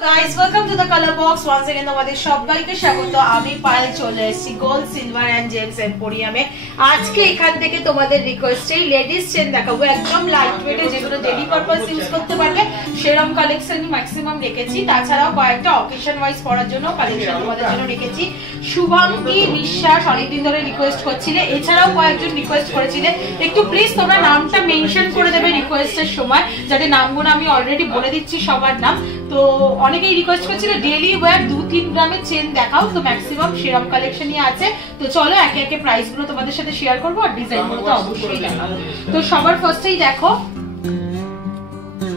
Guys, welcome to the color box once again. তোমাদের সবাইকে স্বাগত। আমি পায়েল চলে এসেছি গোল্ড সিলভার এন্ড জেমস এম্পোরিয়ামে। আজকে এখান থেকে তোমাদের রিকোয়েস্টে লেডিস চেন দেখাবো, একদম লাইট ওয়েটে, যেগুলো ডেইলি পারপাস ইউজ করতে পারবে সেরকম কালেকশন ম্যাক্সিমাম রেখেছি। তাছাড়াও কয়েকটা অকেশন ওয়াইজ পরার জন্য কালেকশন তোমাদের জন্য রেখেছি। শুভাঙ্গী বিশ্বাস অনেকদিন ধরে রিকোয়েস্ট করছিলে, এছাড়াও কয়েকজন রিকোয়েস্ট করেছিলে একটু প্লিজ তোমরা নামটা মেনশন করে দেবে রিকোয়েস্টের সময়, যাতে নামগুলো আমি অলরেডি বলে দিচ্ছি সবার নাম। তো অনেকেই রিকোয়েস্ট করছিল ডেইলি ওয়্যার 2-3 গ্রামের চেন দেখাও, তো ম্যাক্সিমাম সেরম কালেকশনই আছে। তো চলো একে একে প্রাইস গুলো তোমাদের সাথে শেয়ার করবো আর ডিজাইন গুলো তো অবশ্যই দেখাবো। তো সবার ফার্স্টেই দেখো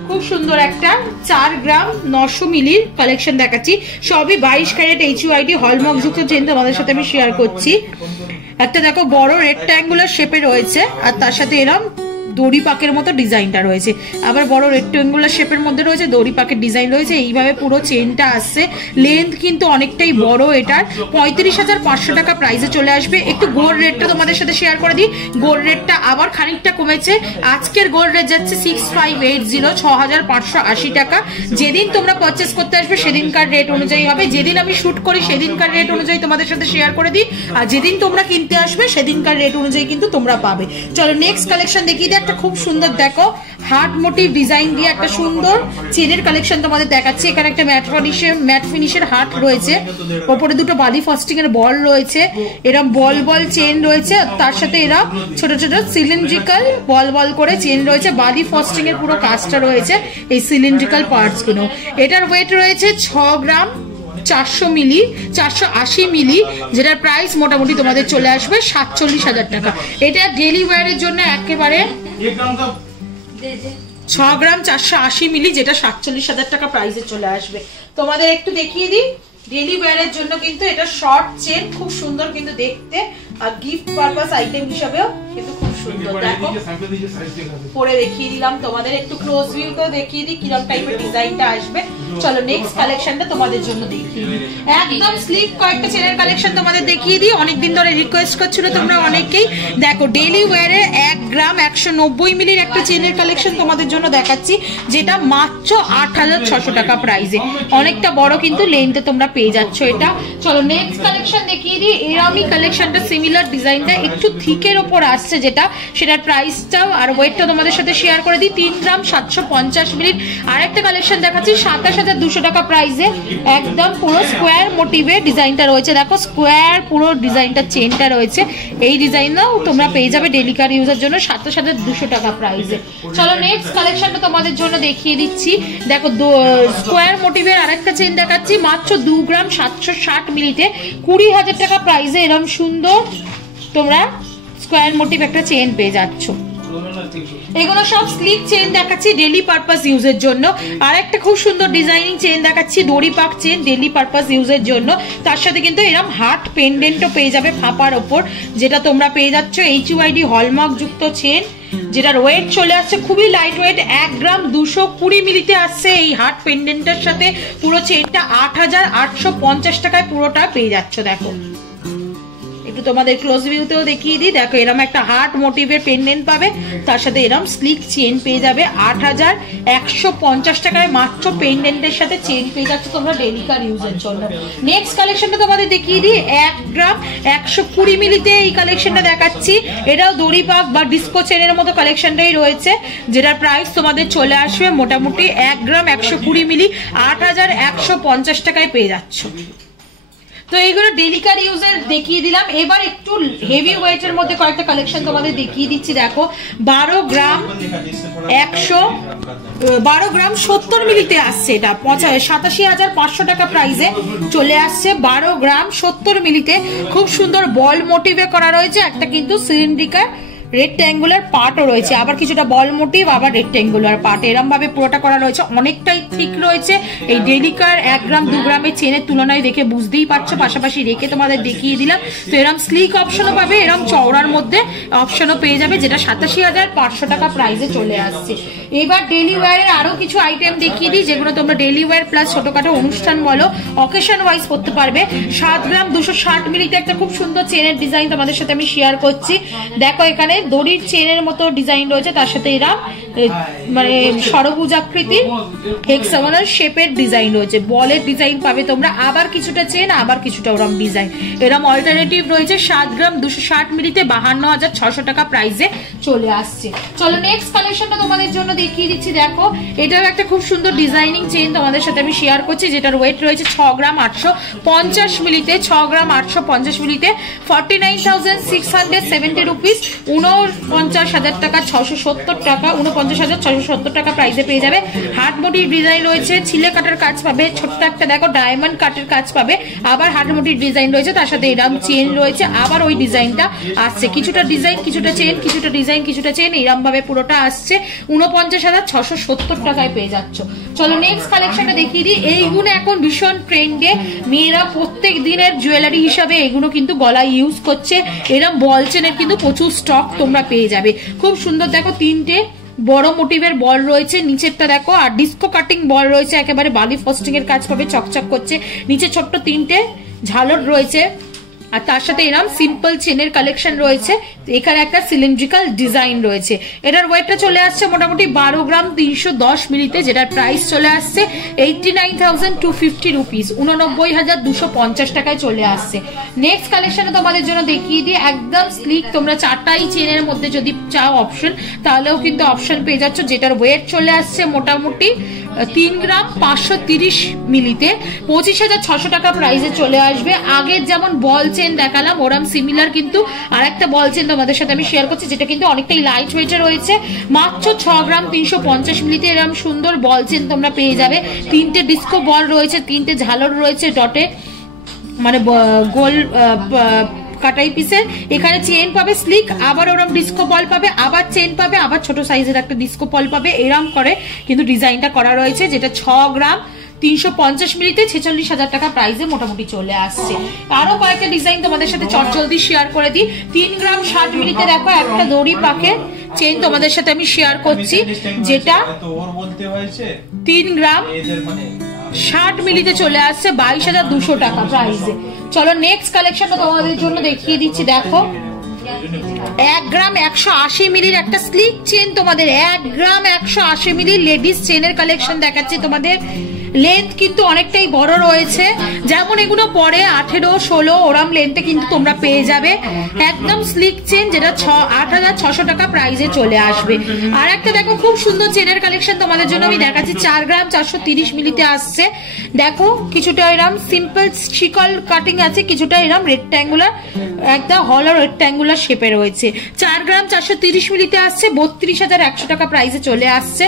খুব সুন্দর একটা 4 গ্রাম 900 মিলির কালেকশন দেখাচ্ছি। সবই 22 ক্যারেট HUID হলমার্ক যুক্ত চেন তোমাদের সাথে আমি শেয়ার করছি। একটা দেখো বড় রেক্ট্যাঙ্গুলার শেপে রয়েছে, আর তার সাথে এরকম দড়ি পাকের মতো ডিজাইনটা রয়েছে। আবার বড় রেক্ট্যাঙ্গুলার শেপের মধ্যে রয়েছে, দড়ি পাকের ডিজাইন রয়েছে। এইভাবে পুরো চেনটা আসছে। লেন্থ কিন্তু অনেকটাই বড়। এটার 35,500 টাকা প্রাইসে চলে আসবে। একটু গোল্ড রেটটা তোমাদের সাথে শেয়ার করে দিই। গোল্ড রেটটা আবার খানিকটা কমেছে। আজকের গোল্ড রেট যাচ্ছে 6580, 6580 টাকা। যেদিন তোমরা পারচেস করতে আসবে সেদিনকার রেট অনুযায়ী হবে। যেদিন আমি শুট করি সেদিনকার রেট অনুযায়ী তোমাদের সাথে শেয়ার করে দিই, আর যেদিন তোমরা কিনতে আসবে সেদিনকার রেট অনুযায়ী কিন্তু তোমরা পাবে। চলো নেক্সট কালেকশন দেখিয়ে দিই। একটা খুব সুন্দর দেখো হার্ট মোটিভ ডিজাইন দিয়ে একটা সুন্দর চেনের কালেকশন তোমাদের দেখাচ্ছি। এখানে একটা ম্যাট ফিনিশের হার্ট রয়েছে, ওপরে দুটো বালি ফাস্টিং এর বল রয়েছে, এরকম বল বল চেন রয়েছে, তার সাথে এরা ছোট ছোট সিলিন্ড্রিক্যাল বল বল করে চেন রয়েছে। বালি ফাস্টিং এর পুরো কাজটা রয়েছে এই সিলিন্ড্রিক্যাল পার্টস গুলো। এটার ওয়েট রয়েছে 6 গ্রাম 400 মিলি 480 মিলি, যেটার প্রাইস মোটামুটি তোমাদের চলে আসবে 47,000 টাকা। এটা ডেইলি ওয়্যারের জন্য একেবারে 6 গ্রাম 480 মিলি, যেটা 47,000 টাকা প্রাইসে চলে আসবে। তোমাদের একটু দেখিয়ে দিই, ডেইলি ওয়্যারের জন্য কিন্তু এটা শর্ট চেন, খুব সুন্দর কিন্তু দেখতে, আর গিফট পারপাস আইটেম হিসেবেও কিন্তু খুব সুন্দর। দেখো পরে দেখিয়ে দিলাম তোমাদের, একটু ক্লোজ ভিউ করে দেখিয়ে দিই কিরকম টাইপের ডিজাইনটা আসবে। চলো নেক্সট কালেকশনটা তোমাদের জন্য দেখিয়ে দিই। একদম স্লিক কয়েকটা চেনের কালেকশন তোমাদের দেখিয়ে দিই। অনেকদিন ধরে রিকোয়েস্ট করছিল তোমরা অনেকেই। দেখো ডেইলি ওয়্যারে 1 গ্রাম 190 মিলির একটা চেনের কালেকশন তোমাদের জন্য দেখাচ্ছি, যেটা মাত্র 8,600 টাকা প্রাইসে। অনেকটা বড় কিন্তু লেন্থে তোমরা পেয়ে যাচ্ছ এটা। চলো নেক্সট কালেকশন দেখিয়ে দিই। এরকমই কালেকশনটা সিমিলার ডিজাইনটা একটু থিকের ওপর আসছে, যেটা সেটার প্রাইসটাও আর ওয়েটটা তোমাদের সাথে শেয়ার করে দিই। 3 গ্রাম 750 মিলির আরেকটা কালেকশন দেখাচ্ছি 27,200 টাকা প্রাইসে। একদম পুরো স্কোয়ার মোটিভে ডিজাইনটা রয়েছে। দেখো স্কোয়ার পুরো ডিজাইনটা চেনটা রয়েছে। এই ডিজাইনও তোমরা পেয়ে যাবে ডেলিকার ইউজের জন্য 27,200 টাকা প্রাইসে। চলো নেক্সট কালেকশনটা তোমাদের জন্য দেখিয়ে দিচ্ছি। দেখো স্কোয়ার মোটিভের আরেকটা চেন দেখাচ্ছি মাত্র 2 গ্রাম 760 মিলিতে 20,000 টাকা প্রাইসে। এরকম সুন্দর তোমরা স্কোয়ার মোটিভ একটা চেন পেয়ে যাচ্ছ। এগুলো সব স্লিক চেন দেখাচ্ছি ডেইলি পারপাস ইউজের জন্য। আর একটা খুব সুন্দর ডিজাইনিং চেন দেখাচ্ছি, দড়ি পাক চেন ডেইলি পারপাস ইউজের জন্য। তার সাথে কিন্তু এরকম হার্ট পেন্ডেন্টও পেয়ে যাবে ফাঁপার ওপর, যেটা তোমরা পেয়ে যাচ্ছ HUID হলমার্ক যুক্ত চেন, যেটার ওয়েট চলে আসছে খুবই লাইট ওয়েট। 1 গ্রাম 220 মিলিতে আসছে। এই হার্ট পেন্ডেন্টের সাথে পুরো চেনটা 8,850 টাকায় পুরোটা পেয়ে যাচ্ছ। দেখো একটু তোমাদের ক্লোজ ভিউতেও দেখিয়ে দিই। দেখো এরকম একটা হার্ট মোটিভের পেন্ডেন্ট পাবে, তার সাথে এরকম স্লিক চেন পেয়ে যাবে 8,150 টাকায় মাত্র পেন্ডেন্টের সাথে চেন পেয়ে যাচ্ছে তোমরা ডেলিকার ইউজের জন্য। নেক্সট কালেকশনটা তোমাদের দেখিয়ে দিই। 1 গ্রাম 120 মিলিতে এই কালেকশনটা দেখাচ্ছি। এটাও দড়ি পাক বা ডিস্কো চেনের মতো কালেকশনটাই রয়েছে, যেটার প্রাইস তোমাদের চলে আসবে মোটামুটি 1 গ্রাম 120 মিলি 8,150 টাকায় পেয়ে যাচ্ছ। তো এইগুলো ডেলিকার ইউজের দেখিয়ে দিলাম। এবার একটু হেভি ওয়েটের মধ্যে কয়েকটা কালেকশন তোমাদের দেখিয়ে দিচ্ছি। দেখো 12 গ্রাম 70 মিলিতে আসছে। এটা 87,500 টাকা প্রাইসে চলে আসছে। 12 গ্রাম 70 মিলিতে খুব সুন্দর বল মোটিভে করা রয়েছে। একটা কিন্তু সিলিন্ড্রিকাল রেক্ট্যাঙ্গুলার পার্টও রয়েছে, আবার কিছুটা বল মোটিভ, আবার রেক্ট্যাঙ্গুলার পার্ট, এরম ভাবে পুরোটা করা রয়েছে। অনেকটাই ঠিক রয়েছে। এই ডেলিকার 1 গ্রাম 2 গ্রামের চেনের তুলনায় দেখে বুঝতেই পারছো। পাশাপাশি রেখে তোমাদের দেখিয়ে দিলাম। তো এরম স্লিক অপশনও পাবে, এরম চওড়ার মধ্যে অপশনও পেয়ে যাবে, যেটা 87,500 টাকা প্রাইসে চলে আসছে। এবার ডেইলি ওয়্যারের আরো কিছু আইটেম দেখিয়ে দিই, যেগুলো তোমরা ডেইলি ওয়্যার প্লাস ছোটখাটো অনুষ্ঠান বলো অকেশন ওয়াইজ করতে পারবে। 7 গ্রাম 260 মিলিতে একটা খুব সুন্দর চেনের ডিজাইন তোমাদের সাথে আমি শেয়ার করছি। দেখো এখানে দড়ির চেনের মতো ডিজাইন রয়েছে, তার সাথে এরা মানে ষড়ভুজাকৃতির হেক্সাগোনাল শেপের ডিজাইন রয়েছে, বলের ডিজাইন পাবে তোমরা, আবার কিছুটা চেন আবার কিছুটা ওরম ডিজাইন, এরম অল্টারনেটিভ রয়েছে। 7 গ্রাম 260 মিলিতে 52,600 টাকা প্রাইসে চলে আসছে। চলো নেক্সট কালেকশনটা তোমাদের জন্য দেখিয়ে দিচ্ছি। দেখো এটাও একটা খুব সুন্দর ডিজাইনিং চেন তোমাদের সাথে আমি শেয়ার করছি, যেটার ওয়েট রয়েছে 6 গ্রাম 850 মিলিতে, 6 গ্রাম 850 মিলিতে 49,670 রুপিস, 49,000 টাকা 670 টাকা, 49,670 টাকা প্রাইসে পেয়ে যাবে। হার্ট মোটিভ ডিজাইন রয়েছে, ছিলে কাটার কাজ পাবে, ছোট্ট একটা দেখো ডায়মন্ড কাটের কাজ পাবে, আবার হার্ট মোটিভ ডিজাইন রয়েছে, তার সাথে এরকম চেন রয়েছে, আবার ওই ডিজাইনটা আসছে, কিছুটা ডিজাইন কিছুটা চেন, কিছুটা ডিজাইন কিছুটা চেন, এরকম ভাবে পুরোটা আসছে। 49,670 টাকায় পেয়ে যাচ্ছ। চলো নেক্সট কালেকশনটা দেখিয়ে দিই। এইগুলো এখন ভীষণ ট্রেন্ডে, মেয়েরা প্রত্যেক দিনের জুয়েলারি হিসাবে এগুলো কিন্তু গলায় ইউজ করছে। এরকম বল চেনের কিন্তু প্রচুর স্টক তোমরা পেয়ে যাবে। খুব সুন্দর দেখো 3টে বড় মোটিভের বল রয়েছে, নিচেরটা দেখো আর ডিস্কো কাটিং বল রয়েছে, একেবারে বালি ফস্টিং এর কাজ পাবে, চকচক করছে, নিচে ছোট্ট 3টে ঝালর রয়েছে, আর তার সাথে এরকম সিম্পল চেনের কালেকশন রয়েছে। এখানে একটা সিলিন্ড্রিক্যাল ডিজাইন রয়েছে। এটার ওয়েটটা চলে আসছে মোটামুটি 12 গ্রাম 310 মিলিতে, যেটার প্রাইস চলে আসছে 89,250 রুপিস, 89,250 টাকায় চলে আসছে। নেক্সট কালেকশনে তোমাদের জন্য দেখিয়ে দিই, একদম স্লিক, তোমরা 4টাই চেনের মধ্যে যদি চাও অপশন, তাহলেও কিন্তু অপশন পেয়ে যাচ্ছ, যেটার ওয়েট চলে আসছে মোটামুটি 3 গ্রাম 530 মিলিতে, 25,600 টাকা প্রাইসে চলে আসবে। আগের যেমন বল চেন দেখালাম ওরম সিমিলার কিন্তু আরেকটা বল চেন তোমাদের সাথে আমি শেয়ার করছি, যেটা কিন্তু অনেকটাই লাইট ওয়েটে রয়েছে, মাত্র 6 গ্রাম 350 মিলিতে এরকম সুন্দর বল চেন তোমরা পেয়ে যাবে। 3টে ডিস্কো বল রয়েছে, 3টে ঝালর রয়েছে ডটে, মানে গোল কাটাই পিসের, এখানে চেন পাবে স্লিক, আবার ওরম ডিস্কো বল পাবে, আবার চেন পাবে, আবার ছোট সাইজের একটা ডিস্কো বল পাবে, এরম করে কিন্তু ডিজাইনটা করা রয়েছে, যেটা 6 গ্রাম 350 মিলিতে 46,000 টাকা প্রাইসে মোটামুটি চলে আসছে। আরো কয়েকটা ডিজাইন তোমাদের সাথে চটজলদি শেয়ার করে দিই। 3 গ্রাম 60 মিলিতে দেখো একটা দড়ি পাকে চেন তোমাদের সাথে আমি শেয়ার করছি, যেটা 3 গ্রাম 60 মিলিতে চলে আসছে 22,200 টাকা প্রাইসে। চলো নেক্সট কালেকশনটা তোমাদের জন্য দেখিয়ে দিচ্ছি। দেখো 1 গ্রাম 180 মিলির একটা স্লিক চেন, তোমাদের 1 গ্রাম 180 মিলি লেডিস চেনের কালেকশন দেখাচ্ছি তোমাদের। লেন্থ কিন্তু অনেকটাই বড় রয়েছে, যেমন এগুলো পরে 18, 16 ওরম লেন্থে কিন্তু তোমরা পেয়ে যাবে। একদম স্লিক চেন, যেটা 8,600 টাকা প্রাইসে চলে আসবে। আর একটা দেখো খুব সুন্দর চেনের কালেকশন তোমাদের জন্য আমি দেখাচ্ছি, 4 গ্রাম 430 মিলিতে আসছে। দেখো কিছুটা এরম সিম্পল শিকল কাটিং আছে, কিছুটা এরম রেক্ট্যাঙ্গুলার, একদম হলো রেক্ট্যাঙ্গুলার শেপে রয়েছে। 4 গ্রাম 430 মিলিতে আসছে, 32,100 টাকা প্রাইসে চলে আসছে।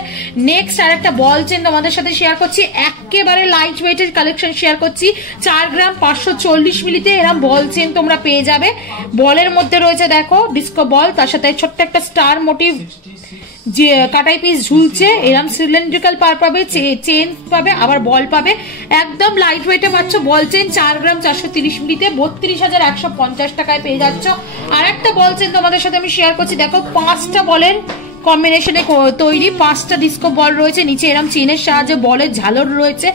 নেক্সট আর একটা বল চেন তোমাদের সাথে শেয়ার করছি, একেবারে লাইট ওয়েটের কালেকশন শেয়ার করছি। 4 গ্রাম 540 মিলিতে এরকম বল চেন তোমরা পেয়ে যাবে। বলের মধ্যে রয়েছে দেখো ডিস্কো বল, তার সাথে ছোট্ট একটা স্টার মোটিভ যে কাটাই পিস ঝুলছে, এরকম সিলিন্ড্রিক্যাল পার পাবে, চেন পাবে, আবার বল পাবে, একদম লাইট ওয়েটে পাচ্ছ বল চেন। 4 গ্রাম 430 মিলিতে 32,150 টাকায় পেয়ে যাচ্ছ। আর একটা বল চেন তোমাদের সাথে আমি শেয়ার করছি, দেখো 5টা বলের কম্বিনেশনে তৈরি, 5টা ডিস্কো বল রয়েছে, নিচে এরম চেনের সাহায্যে বলের ঝালর রয়েছে,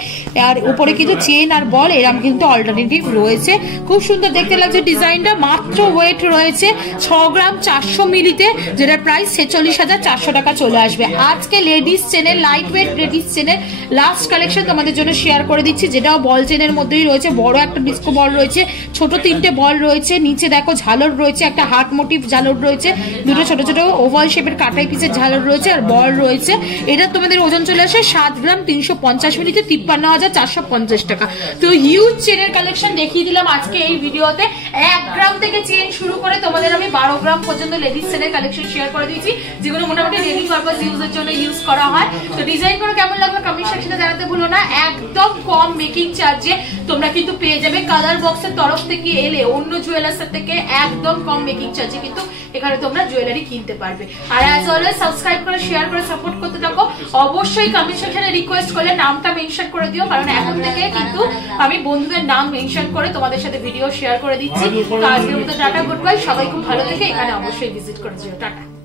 আর উপরে কিন্তু চেন আর বল এরম কিন্তু অল্টারনেটিভ রয়েছে। খুব সুন্দর দেখতে লাগছে ডিজাইনটা। মাত্র ওয়েট রয়েছে 6 গ্রাম 400 মিলিতে, যেটার প্রাইস 46,400 টাকা চলে আসবে। আজকে লেডিস চেনের, লাইট ওয়েট লেডিস চেনের লাস্ট কালেকশন তোমাদের জন্য শেয়ার করে দিচ্ছি, যেটাও বল চেনের মধ্যেই রয়েছে। বড় একটা ডিস্কো বল রয়েছে, ছোট 3টে বল রয়েছে, নিচে দেখো ঝালর রয়েছে, একটা হার্ট মোটিভ ঝালর রয়েছে, দুটো ছোট ছোট ওভাল শেপের কাটাই ঝালর রয়েছে, আর বল রয়েছে। এটা তোমাদের ওজন চলে আসে 7 গ্রাম 350 মিলিতে 53,450 টাকা। তো হিউজ চেনের কালেকশন দেখিয়ে দিলাম আজকে এই ভিডিওতে। 1 গ্রাম থেকে চেন শুরু করে তোমাদের আমি 12 গ্রাম পর্যন্ত লেডিস চেনের কালেকশন শেয়ার করে দিয়েছি, যেগুলো মোটামুটি ডেইলি পারপাস ইউজের জন্য ইউজ করা হয়। তো ডিজাইন করে কেমন লাগলো কমেন্ট সেকশনে জানাতে ভুলো না। একদম কম মেকিং চার্জে তোমরা কিন্তু পেয়ে যাবে কালার বক্সের তরফ থেকে এলে, অন্য জুয়েলার্সের থেকে একদম কম মেকিং চার্জে কিন্তু এখানে তোমরা জুয়েলারি কিনতে পারবে। আর অ্যাজ অলওয়েজ সাবস্ক্রাইব করে শেয়ার করে সাপোর্ট করতে থাকো। অবশ্যই কমেন্ট সেকশনে রিকোয়েস্ট করলে নামটা মেনশন করে দিও, কারণ এখন থেকে কিন্তু আমি বন্ধুদের নাম মেনশন করে তোমাদের সাথে ভিডিও শেয়ার করে দিচ্ছি। তো আজকের মতো টাটা, গুড বাই, সবাই খুব ভালো থেকে এখানে অবশ্যই ভিজিট করে যেও। টাটা।